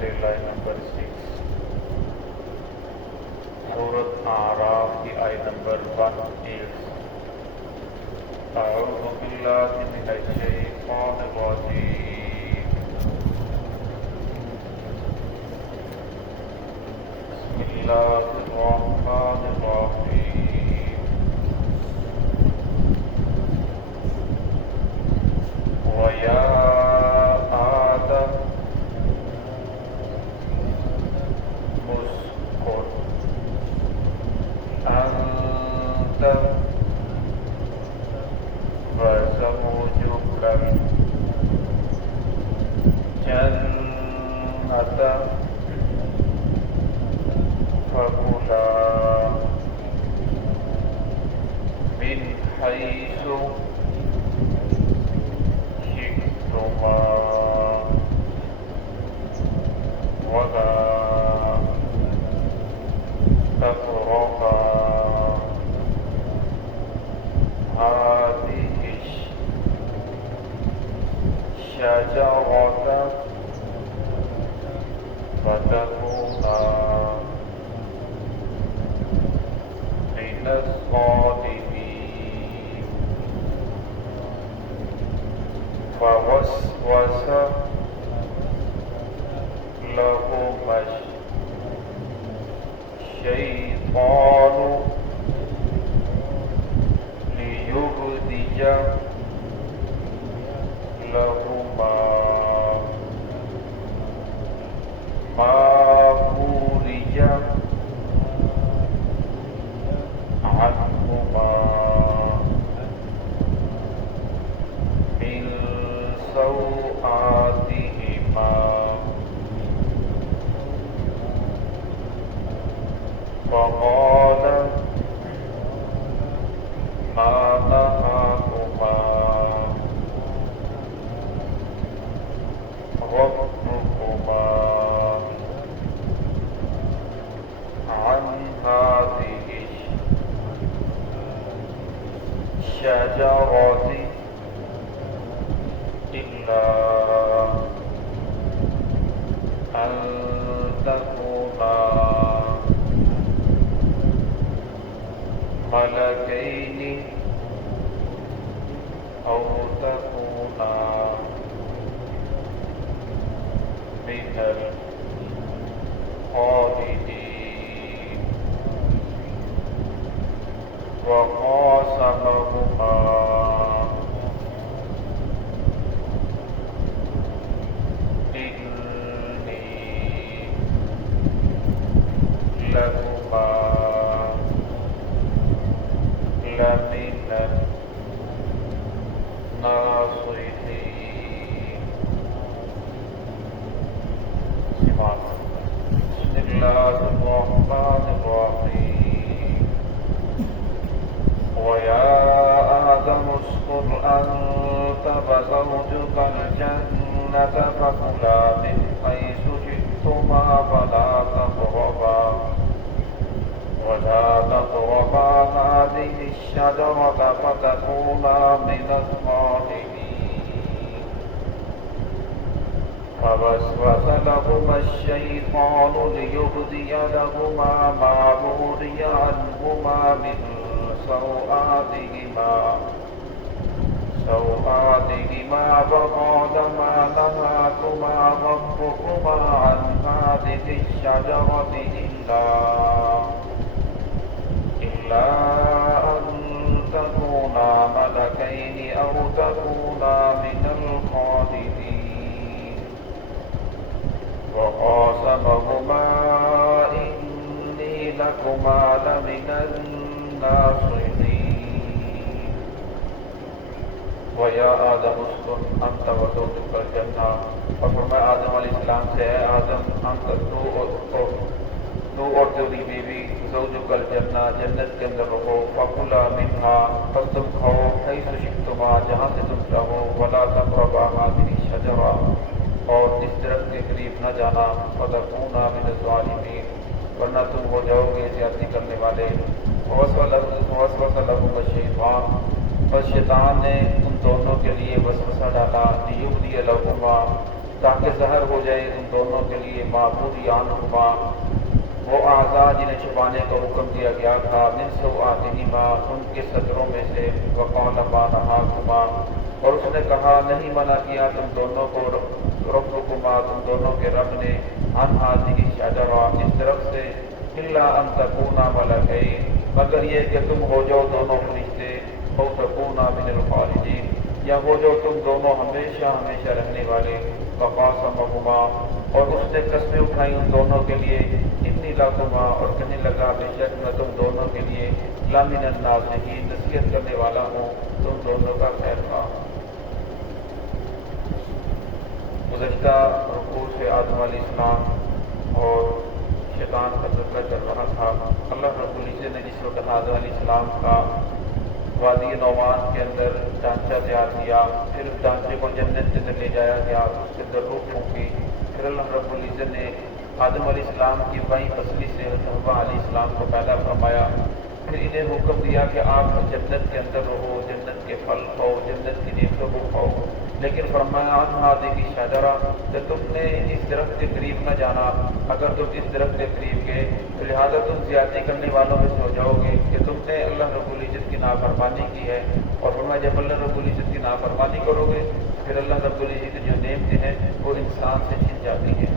سے line number 6، سورۃ اعراف کی آیت نمبر 180۔ اعوذ باللہ من الشیطان الرجیم، بسم اللہ الرحمن الرحیم۔ وَيَا آدَمُ اسْكُنْ أَنْتَ وَزَوْجُكَ الْجَنَّةَ فَكُلَا مِنْ حَيْثُ شِئْتُمَا وَلَا تَقْرَبَا هَٰذِهِ الشَّجَرَةَ فَتَكُونَا مِنَ الظَّالِمِينَ۔ فَوَسْوَسَ لَهُمَا الشَّيْطَانُ لِيُبْدِيَ لَهُمَا مَا وُرِيَ عَنْهُمَا مِنْ سَوْآتِهِمَا، فَقَالَ مَا نَهَاكُمَا رَبُّكُمَا عَنْ هَٰذِهِ الشَّجَرَةِ إِلَّا أَن تَكُونَا مَلَكَيْنِ أَوْ تَكُونَا مِنَ الْخَالِدِينَ۔ وَقَاسَمَهُمَا إِنِّي لَكُمَا لَمِنَ النَّاصِحِينَ۔ بسم اللہ الرحمن الرحیم۔ وَيَا آدَمُ اسْكُنْ أَنْتَ وَزَوْجُكَ الْجَنَّةَ فَكُلَا مِنْ حَيْثُ شِئْتُمَا وَلَا تَقْرَبَا هَٰذِهِ الشَّجَرَةَ فَتَكُونَا مِنَ الظَّالِمِينَ۔ فَوَسْوَسَ لَهُمَا الشَّيْطَانُ لِيُبْدِيَ لَهُمَا مَا وُرِيَ عَنْهُمَا مِنْ سَوْآتِهِمَا، فَقَالَ مَا نَهَاكُمَا رَبُّكُمَا عَنْ هَٰذِهِ الشَّجَرَةِ إِلَّا أَن تَكُونَا مَلَكَيْنِ أَوْ تَكُونَا مِنَ الْخَالِدِينَ۔ وَقَاسَمَهُمَا إِنِّي لَكُمَا لَمِنَ النَّاصِحِينَ۔ وَيَا آدَمُ اسْكُنْ أَنْتَ وَزَوْجُكَ الْجَنَّةَ، اور فرمایا آدم علیہ السلام سے، اے آدم تو اور تیری بیوی زوجک الجنہ جنت کے اندر رہو، فَكُلَا مِنْهَا پس تم کھاؤ، حیث شئتما جہاں سے تم چاہو، وَلَا تَقْرَبَا هَٰذِهِ الشَّجَرَةَ اور اس درخت کے قریب نہ جانا، فَتَكُونَا مِنَ الظَّالِمِينَ ورنہ تم ہو جاؤ گے زیادتی کرنے والے۔ وَوَسْوَسَ لَهُمَا الشَّيْطَانُ بس شیطان نے ان دونوں کے لیے وسوسہ ڈالا، لِيُبْدِيَ لَهُمَا تاکہ ظاہر ہو جائے ان دونوں کے لیے معبود عنہما وہ اعضاء جنہیں چھپانے کا حکم دیا گیا تھا، من سوآتہما ان کے صدروں میں سے، وقال ما نہاکما اور اس نے کہا نہیں منع کیا تم دونوں کو ربکما تم دونوں کے رب نے، عن ہذہ الشجرہ اس درخت سے، الا ان تکونا ملکین مگر یہ کہ تم ہو جاؤ دونوں فرشتے، او تکونا من الخالدین یا ہو جاؤ تم دونوں ہمیشہ ہمیشہ رہنے والے، وقاسمہما اور اس نے قسمیں اٹھائی ان دونوں کے لیے، انی لکما اور کہنے لگا بے شک میں تم دونوں کے لیے لمن الناصحین نصیحت کرنے والا ہوں تم دونوں کا خیر خواہ۔ گزشتہ رکوع سے آدم علیہ السلام اور شیطان کا تذکرہ چل رہا تھا۔ اللہ رب العزت نے جس وقت آدم علیہ السلام کا وادی نعمان کے اندر ڈھانچہ تیار کیا، پھر اس ڈھانچے کو جنت کے اندر لے جایا گیا، اس کے اندر روح پھونکی، پھر اللہ رب العزت نے آدم علیہ السلام کی بائیں پسلی سے حوا علیہ السلام کو پیدا فرمایا، پھر انہیں حکم دیا کہ آپ جنت کے اندر رہو، جنت کے پھل کھاؤ، جنت کی نعمتوں کو کھاؤ، لیکن فرمایا عن ہذہ الشجرہ کہ تم نے اس درخت کے قریب نہ جانا، اگر تم اس درخت کے قریب گئے تو لہٰذا تم زیادتی کرنے والوں میں سے ہو جاؤ گے کہ تم نے اللہ رب العزت کی نافرمانی کی ہے، اور فرمایا جب اللہ رب العزت کی نافرمانی کرو گے پھر اللہ رب العزت کی جو نعمتیں ہیں وہ انسان سے چھن جاتی ہیں۔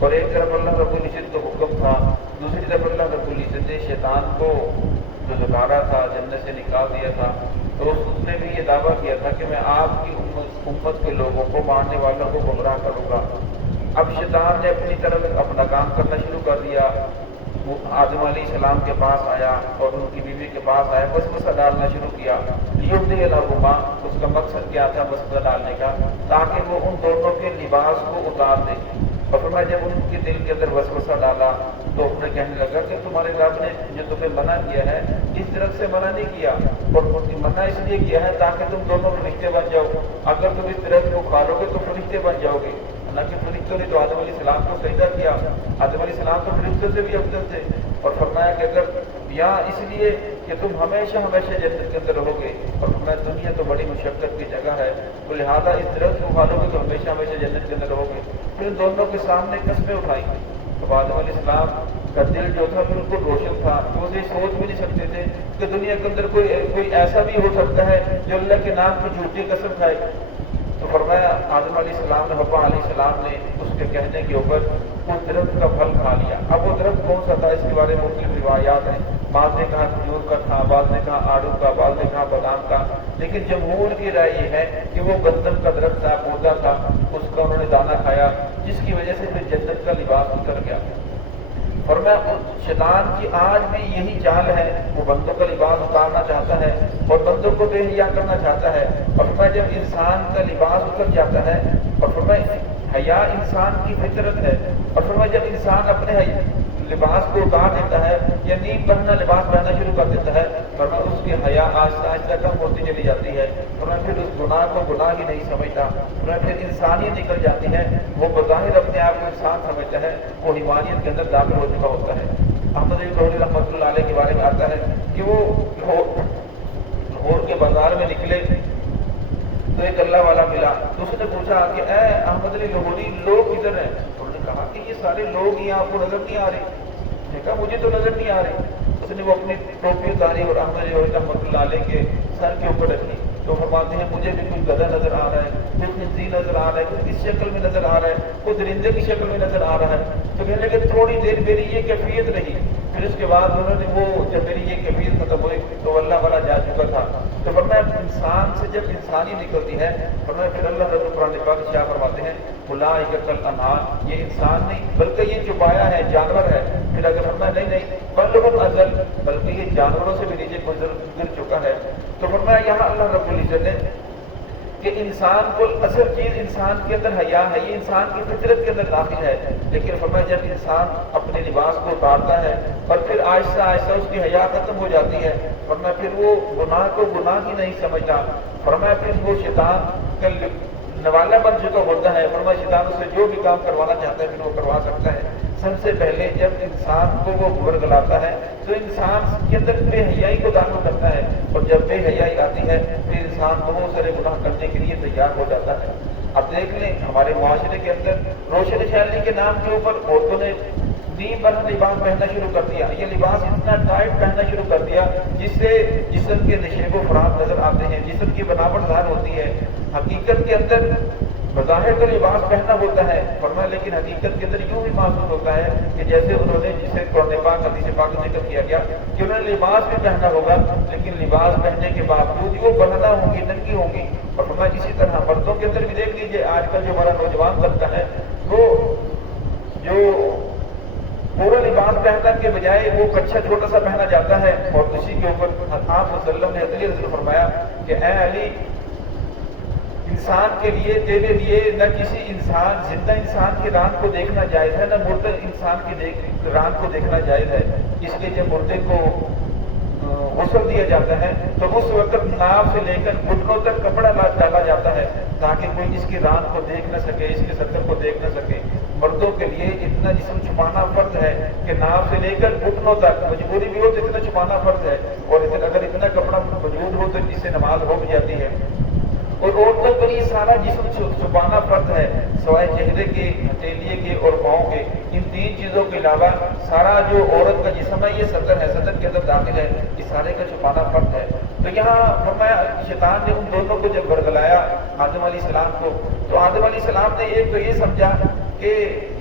اور ایک طرف اللہ رب العزت کا حکم تھا، دوسری طرف اللہ رب العزت نے شیطان کو جو زکارا تھا جنت سے نکال دیا تھا، تو اس نے بھی یہ دعویٰ کیا تھا کہ میں آپ کی امت کے لوگوں کو ماننے والوں کو گمراہ کروں گا۔ اب شیطان نے اپنی طرف اپنا کام کرنا شروع کر دیا، وہ آدم علیہ السلام کے پاس آیا اور ان کی بیوی کے پاس آیا، وسوسہ ڈالنا شروع کیا، لیبدی لہما اس کا مقصد کیا تھا وسوسہ ڈالنے کا، تاکہ وہ ان دونوں کے لباس کو اتار دے۔ اور فرمایا جب ان کے دل کے اندر وسوسہ ڈالا تو انہیں کہنے لگا کہ تمہارے رب نے جو تمہیں منع کیا ہے اس درخت سے منع نہیں کیا، اور منع اس لیے کیا ہے تاکہ تم دونوں فرشتے بن جاؤ، اگر تم اس درخت کو کھا لو گے تو فرشتے بن جاؤ گے۔ حالانکہ فرشتوں نے تو آدم علیہ السلام کو سجدہ کیا، آدم علیہ السلام تو فرشتوں سے بھی افضل تھے، اور فرمایا کہ اگر یہاں اس لیے کہ تم ہمیشہ ہمیشہ جنت کے اندر رہو گے، اور فرمایا دنیا تو بڑی مشقت کی جگہ ہے، تو لہٰذا اس درخت کو کھا لو گے تو ہمیشہ ہمیشہ جنت کے اندر رہو گے۔ پھر ان دونوں کے سامنے قسمیں اٹھائی، تو آدم علیہ السلام کا دل جو تھا بالکل روشن تھا، وہ یہ سوچ بھی نہیں سکتے تھے کہ دنیا کے اندر کوئی ایسا بھی ہو سکتا ہے جو اللہ کے نام کی جھوٹی قسم کھائے۔ تو فرمایا آدم علیہ السلام نے حوا علیہ السلام نے اس کے کہنے کے اوپر اس درخت کا پھل کھا لیا۔ اب وہ درخت کون سا تھا اس کے بارے میں مختلف روایات ہیں، بعض نے کہا کھجور کا تھا، بعض نے کہا آڑو کا، بعض نے کہا بادام کا، لیکن جمہور کی رائے یہ ہے کہ وہ گندم کا درخت تھا، پودا تھا، اس کا انہوں نے دانہ کھایا جس کی وجہ سے پھر جنت کا لباس اتر گیا۔ اور میں شیطان کی آج بھی یہی چال ہے، وہ بندوں کا لباس اتارنا چاہتا ہے اور بندوں کو بے حیا کرنا چاہتا ہے، اور میں جب انسان کا لباس اتر جاتا ہے، اور میں حیا انسان کی فطرت ہے، اور میں جب انسان اپنے لباس کو اتار دیتا ہے یا نیب پہننا لباس پہننا شروع کر دیتا ہے، اور میں اس کی حیا آہستہ آہستہ کم ہوتی چلی جاتی ہے، اور میں پھر اس گناہ کو گناہ ہی نہیں سمجھتا، میں پھر انسانیت نکل جاتی ہے، وہ بظاہر اپنے آپ کو انسان سمجھتا ہے، وہ ایمانیت کے اندر داخل ہو چکا ہوتا ہے۔ احمد لاہوری رحمۃ اللہ علیہ کے بارے میں آتا ہے کہ وہ لاہور کے بازار میں نکلے تو ایک اللہ والا ملا، تو اس نے پوچھا کہ اے احمد علی لاہوری لوگ کدھر ہیں؟ انہوں نے کہا کہ یہ سارے لوگ ہی آپ کو نظر نہیں آ رہے۔ اس نے کہا مجھے تو نظر نہیں آ رہے۔ اس نے وہ اپنی ٹوپی اتاری اور احمد علی لاہوری رحمۃ اللہ علیہ کے سر کے اوپر رکھی، تو فرماتے ہیں مجھے بھی کوئی گدھا نظر آ رہا ہے، کوئی خنزیر نظر آ رہا ہے، کوئی کس شکل میں نظر آ رہا ہے، کوئی درندے کی شکل میں نظر آ رہا ہے۔ تو کہنے لگے تھوڑی دیر میری یہ کیفیت رہی، پھر اس کے بعد انہوں نے وہ جب میری یہ کیفیت ختم ہوئی تو اللہ والا جا چکا تھا۔ تو فرمایا انسان سے جب انسانی نکلتی ہے، فرمایا پھر اللہ رب قرآن پاک شاہ فرماتے ہیں اولئک کالانعام، یہ انسان نہیں بلکہ یہ چھپایا ہے جانور ہے۔ پھر اگر فرمایا نہیں بل هم اضل، بلکہ یہ جانوروں سے بھی نیچے گر چکا ہے۔ تو فرمایا یہاں اللہ رب العزت نے کہ انسان کو اصل چیز انسان کے اندر حیا ہے، یہ انسان کی فطرت کے اندر داخل ہے، لیکن فرمایا جب انسان اپنے لباس کو اتارتا ہے اور پھر آہستہ آہستہ اس کی حیا ختم ہو جاتی ہے، فرمایا پھر وہ گناہ کو گناہ ہی نہیں سمجھتا، فرمایا پھر وہ شیطان کا نوالا بن چکا ہوتا ہے، فرمایا شیطان سے جو بھی کام کروانا چاہتا ہے پھر وہ کروا سکتا ہے۔ سب سے پہلے جب انسان کو وہ ورگلاتا ہے تو انسان کے اندر بے حیائی کو داخل کرتا ہے، اور جب بے حیائی آتی ہے پھر انسان بہت سارے گناہ کرنے کے لیے تیار ہو جاتا ہے۔ اب دیکھ لیں ہمارے معاشرے کے اندر روشن خیالی کے نام کے اوپر عورتوں نے دین بنا لباس پہننا شروع کر دیا. یہ لباس اتنا ٹائٹ پہننا شروع کر دیا جس سے جسم کے نشیب و فرات نظر آتے ہیں, جسم کی بناوٹ ظاہر ہوتی ہے. حقیقت کے اندر بظاہر تو لباس پہننا ہوتا ہے فرمایا, لیکن حقیقت کے اندر یوں بھی محسوس ہوتا ہے کہ جیسے انہوں نے, جسے قرآن پاک حدیث پاک میں ذکر کیا گیا کہ انہوں نے لباس بھی پہنا ہوگا لیکن لباس پہننے کے باوجود وہ بننا ہوں گی, ننگی ہوں گی. اور فرمایا اسی طرح مردوں کے اندر بھی دیکھ لیجیے آج کل جو ہمارا نوجوان طبقہ ہے وہ جو پورا لباس پہننے کے بجائے وہ کچھا چھوٹا سا پہنا جاتا ہے. اور اسی کے اوپر آپ صلی اللہ علیہ وسلم نے علی رضی فرمایا کہ اے علی, انسان کے لیے تیرے لیے نہ کسی انسان, زندہ انسان کی ران کو دیکھنا جائز ہے, نہ مردہ انسان کی ران کو دیکھنا جائز ہے. اس لیے جب مردے کو غسل دیا جاتا ہے تو اس وقت ناف سے لے کر گھٹنوں تک کپڑا ڈالا جاتا ہے تاکہ کوئی اس کی ران کو دیکھ نہ سکے, اس کے سطر کو دیکھ نہ سکے. مردوں کے لیے اتنا جسم چھپانا فرض ہے کہ ناف سے لے کر گھٹنوں تک, مجبوری بھی ہو تو اتنا چھپانا فرض ہے. اور اگر اتنا کپڑا موجود ہو تو جس سے نماز ہو بھی جاتی ہے. اور عورتوں کے لیے سارا جسم چھپانا فرض ہے سوائے چہرے کے, ہتھیلیے کے اور پاؤں کے. ان تین چیزوں کے علاوہ سارا جو عورت کا جسم ہے یہ سطر ہے, سطر کے اندر داخل ہے, اس سارے کا چھپانا فرض ہے. تو یہاں فرمایا شیطان نے ان دونوں کو جب برگلایا آدم علیہ السلام کو, تو آدم علیہ السلام نے ایک تو یہ سمجھا کہ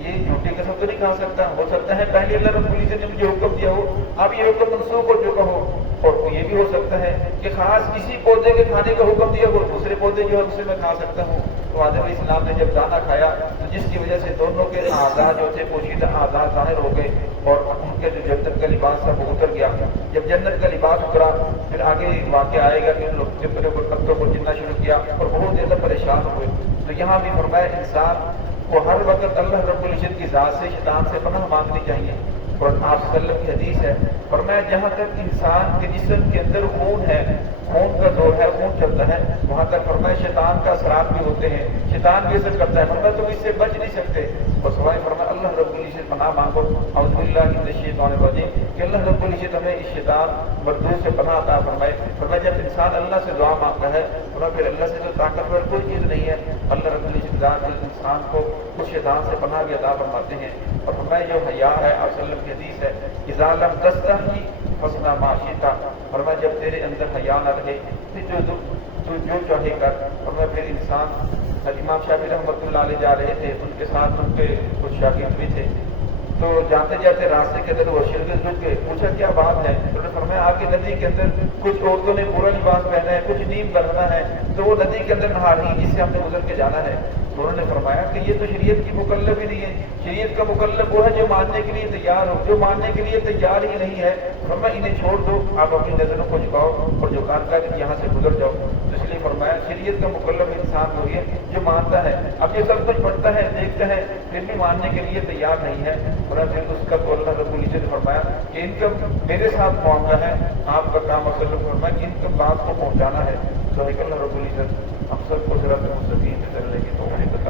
یہ جھوٹی قسم تو نہیں کھا سکتا, ہو سکتا ہے پہلے اللہ رب العزت نے مجھے حکم دیا ہو, اب یہ حکم منسوخ ہو چکا ہو. اور یہ بھی ہو سکتا ہے کہ خاص کسی پودے کے کھانے کا حکم دیا ہو, دوسرے پودے جو ہے اسے میں کھا سکتا ہوں. تو آدم علیہ السلام نے جب دانا کھایا تو جس کی وجہ سے دونوں کے اعضاء جو تھے پوشیدہ اعضاء ظاہر ہو گئے اور ان کے جو جنت کا لباس تھا وہ اتر گیا. جب جنت کا لباس اترا پھر آگے واقعہ آئے گا کہ ان لوگ پتوں کو گننا شروع کیا اور بہت زیادہ پریشان ہوئے. تو یہاں بھی فرمایا انسان کو ہر وقت اللہ رب العزت کی ذات سے شیطان سے پناہ مانگنی چاہیے. اور آپ صلی اللہ علیہ وسلم کی حدیث ہے فرمایا جہاں تک انسان کے جسم کے اندر خون ہے, خون کا دور ہے, خون چلتا ہے, وہاں تک فرمایا شیطان کا اثرات بھی ہوتے ہیں, شیطان بھی اثر کرتا ہے. فرمایا تم اس سے بچ نہیں سکتے. اور سوائے فرمایا اللہ رب العزت پناہ مانگو, اعوذ باللہ من الشیطان الرجیم, کہ اللہ رب العزت ہمیں اس شیطان مردود سے پناہ عطا فرمائے. فرمایا جب انسان اللہ سے دعا مانگتا ہے فرمایا پھر اللہ سے جو طاقتور کوئی چیز نہیں ہے, اللہ رب العزت ذات انسان کو اس شیطان سے پناہ بھی عطا فرماتے ہیں. اور فرمایا جو حیا ہے آپ صلی اللہ علیہ وسلم کی حدیث ہے اذا لم تستحی فاصنع ما شئت, فرمایا جب تیرے اندر حیا نہ رہے پھر تو جو چاہے کر. فرمایا پھر انسان, امام شافعی رحمۃ اللہ علیہ جا رہے تھے, ان کے ساتھ ان کے کچھ شاگرد بھی تھے, تو جاتے جاتے راستے کے اندر وہ شاگرد رک گئے, پوچھا کیا بات ہے؟ انہوں نے فرمایا آپ کی ندی کے اندر کچھ عورتوں نے پورا لباس پہنا ہے, کچھ نیم پہنا ہے, تو وہ ندی کے اندر نہا رہی ہیں جس سے ہم نے گزر کے جانا ہے. تو انہوں نے فرمایا کہ یہ تو شریعت کی مکلف ہی نہیں ہے, شریعت کا مکلف وہ ہے جو ماننے کے لیے تیار ہو, جو ماننے کے لیے تیار ہی نہیں ہے فرمایا انہیں چھوڑ دو, آپ اپنی نظروں کو جھکاؤ اور جو کام کر یہاں سے گزر جاؤ. تو اس لیے فرمایا شریعت کا مکلف انسان وہی ہے جو مانتا ہے. اب یہ سب کچھ پڑھتا ہے, دیکھتا ہے, پھر بھی ماننے کے لیے تیار نہیں ہے, اور پھر اس کا تو اللہ رب العزت نے فرمایا کہ ان کا میرے ساتھ معاملہ ہے, آپ کا کام اصل فرمایا کہ ان کا بات کو پہنچانا ہے. تو اللہ رب العزت ہم سب کو ذرا مستقیم چلنے کی توفیق عطا